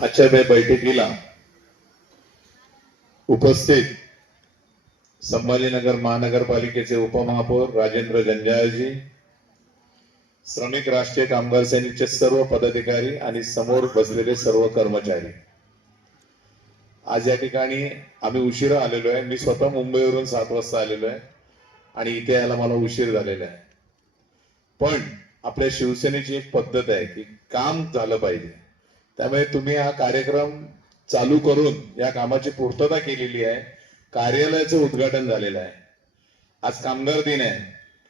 आजच्या बैठकीला उपस्थित संभाजीनगर महानगरपालिकेचे उपमहापौर राजेंद्र जंजाळजी, श्रमिक राष्ट्रीय कामगार सेनेचे सर्व पदाधिकारी आणि समोर बसलेले सर्व कर्मचारी, आज या ठिकाणी आम्ही उशिरा आलेलो आहे. मी स्वतः मुंबईवरून 7 वाजता आलेलो आहे आणि इथे यायला मला उशीर झालेला आहे. पण आपल्या शिवसेनेची एक पद्धत आहे की काम झालं पाहिजे, त्यामुळे तुम्ही हा कार्यक्रम चालू करून या कामाची पूर्तता केलेली आहे. कार्यालयाचं उद्घाटन झालेलं आहे. आज कामगार दिन आहे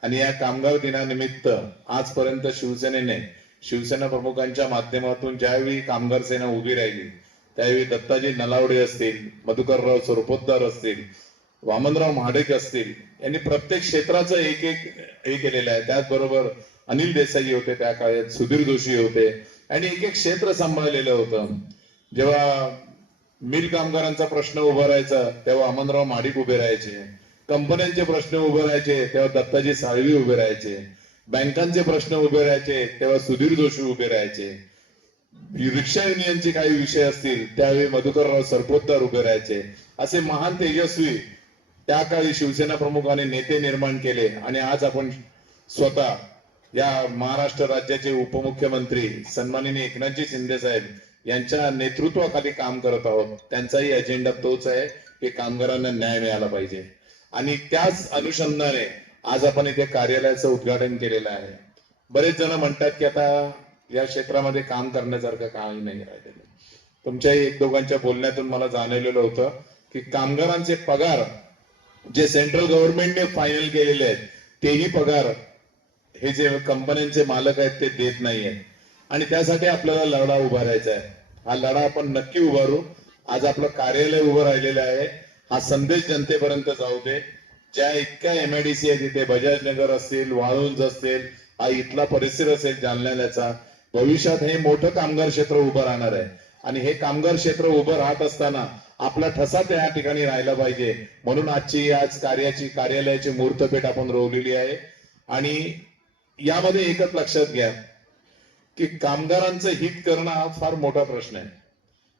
आणि या कामगार दिनानिमित्त आजपर्यंत शिवसेना प्रमुखांच्या माध्यमातून ज्यावेळी कामगार सेना उभी राहिली त्यावेळी दत्ताजी नलावडे असतील, मधुकरराव सोरपोतदार असतील, वामनराव महाडिक असतील, यांनी प्रत्येक क्षेत्राचं एक हे केलेलं आहे. त्याचबरोबर अनिल देसाई होते त्या काळात, सुधीर जोशी होते आणि एक क्षेत्र सांभाळलेलं होतं. जेव्हा मिल कामगारांचा प्रश्न उभा राहायचा तेव्हा वामनराव महाडिक उभे राहायचे, कंपन्यांचे प्रश्न उभे राहायचे तेव्हा दत्ताजी साळवी उभे राहायचे, बँकांचे प्रश्न उभे राहायचे तेव्हा सुधीर जोशी उभे राहायचे, रिक्षा युनियनचे काही विषय असतील त्यावेळी मधुकरराव सरपोतदार उभे राहायचे. असे महान तेजस्वी त्या काळी शिवसेना प्रमुखांनी नेते निर्माण केले आणि आज आपण स्वतः या महाराष्ट्र राज्याचे उपमुख्यमंत्री सन्माननीय एकनाथजी शिंदे साहेब यांच्या नेतृत्वाखाली काम करत आहोत. त्यांचाही अजेंडा तोच आहे की कामगारांना न्याय मिळाला पाहिजे आणि त्याच अनुषंगाने आज आपण इथे कार्यालयाचं उद्घाटन केलेलं आहे. बरेच जण म्हणतात की आता या क्षेत्रामध्ये काम करण्यासारखं काही नाही राहिलेलं. तुमच्याही एक दोघांच्या बोलण्यातून मला जाणवलेलं होतं की कामगारांचे पगार जे सेंट्रल गव्हर्नमेंटने फायनल केलेले आहेत तेही पगार हे जे कंपन्यांचे मालक आहेत ते देत नाहीयेत आणि त्यासाठी आपल्याला लढा उभारायचा आहे. हा लढा आपण नक्की उभारू. आज आपलं कार्यालय उभं राहिलेलं आहे. हा संदेश जनतेपर्यंत जाऊ दे. ज्या इतक्या MIDC आहे तिथे बजाज नगर असतील, वाळुंज असतील, हा इथला परिसर असेल जालन्याचा, भविष्यात हे मोठं कामगार क्षेत्र उभं राहणार आहे आणि हे कामगार क्षेत्र उभं राहत असताना आपला ठसा त्या ठिकाणी राहिला पाहिजे. म्हणून आज कार्यालयाची मुहूर्तपेठ आपण रोवलेली आहे आणि यामध्ये एकच लक्षात घ्या की कामगारांचं हित करणं हा फार मोठा प्रश्न आहे.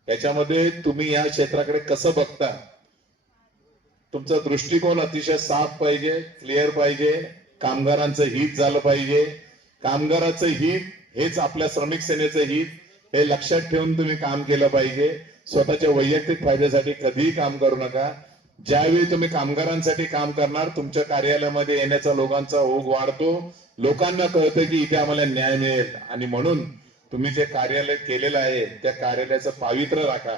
याच्यामध्ये तुम्ही या क्षेत्राकडे कसं बघता, तुमचा दृष्टिकोन अतिशय साफ पाहिजे, क्लिअर पाहिजे. कामगारांचं हित झालं पाहिजे. कामगाराचं हित हेच आपल्या श्रमिक सेनेचं हित, हे लक्षात ठेवून तुम्ही काम केलं पाहिजे. स्वतःच्या वैयक्तिक फायद्यासाठी कधीही काम करू नका. ज्यावेळी तुम्ही कामगारांसाठी काम करणार तुमच्या कार्यालयामध्ये येण्याचा लोकांचा ओघ वाढतो. लोकांना कळतं की इथे आम्हाला न्याय मिळेल आणि म्हणून तुम्ही जे कार्यालय केलेलं आहे त्या कार्यालयाचं पावित्र्य राखा.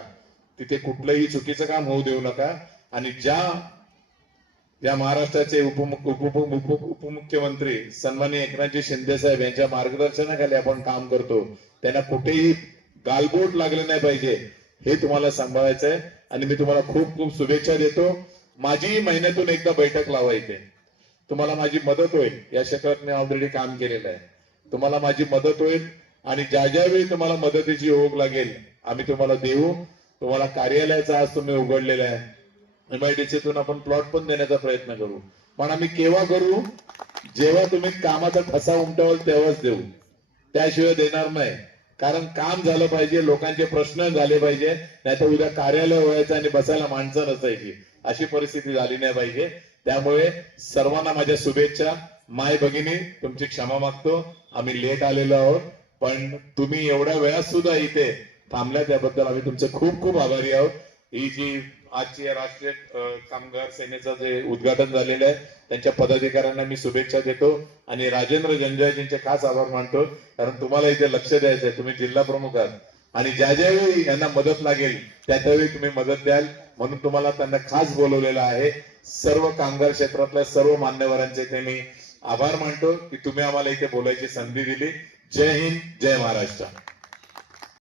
तिथे कुठलंही चुकीचं काम होऊ देऊ नका आणि ज्या महाराष्ट्राचे उपमुख्यमंत्री सन्माननीय एकनाथजी शिंदे साहेब यांच्या मार्गदर्शनाखाली आपण काम करतो त्यांना कुठेही गालबोट लागलं नाही पाहिजे, हे तुम्हाला सांभाळायचं आहे आणि मी तुम्हाला खूप खूप शुभेच्छा देतो. माझी महिन्यातून एकदा बैठक लावायची, तुम्हाला माझी मदत होईल. या क्षेत्रात मी ऑलरेडी काम केलेलं आहे. तुम्हाला माझी मदत होईल आणि ज्यावेळी तुम्हाला मदतीची ओघ लागेल आम्ही तुम्हाला देऊ. तुम्हाला कार्यालयाचा आज तुम्ही उघडलेला आहे, MIDCतून आपण प्लॉट पण देण्याचा प्रयत्न करू. पण आम्ही केव्हा करू, जेव्हा तुम्ही कामाचा ठसा उमटवाल तेव्हाच देऊ, त्याशिवाय देणार नाही. कारण काम झालं पाहिजे, लोकांचे प्रश्न झाले पाहिजे, नाहीतर उद्या कार्यालय व्हायचं आणि बसायला माणसं नसायची, अशी परिस्थिती झाली नाही पाहिजे. त्यामुळे सर्वांना माझ्या शुभेच्छा. माय भगिनी तुमची क्षमा मागतो, आम्ही लेट आलेलो आहोत, पण तुम्ही एवढ्या वेळात सुद्धा इथे थांबल्या त्याबद्दल आम्ही तुमचे खूप खूप आभारी आहोत. ही जी आजची राष्ट्रीय कामगार सेनेचं जे उद्घाटन झालेलं आहे त्यांच्या पदाधिकाऱ्यांना मी शुभेच्छा देतो आणि राजेंद्र जंजाळजींचे खास आभार मानतो, कारण तुम्हाला इथे लक्ष द्यायचं आहे. तुम्ही जिल्हा प्रमुख आहात आणि ज्यावेळी यांना मदत लागेल त्यावेळी तुम्ही मदत द्याल म्हणून तुम्हाला त्यांना खास बोलवलेलं आहे. सर्व कामगार क्षेत्रातल्या सर्व मान्यवरांचे ते मी आभार मानतो की तुम्ही आम्हाला इथे बोलायची संधी दिली. जय हिंद, जय महाराष्ट्र.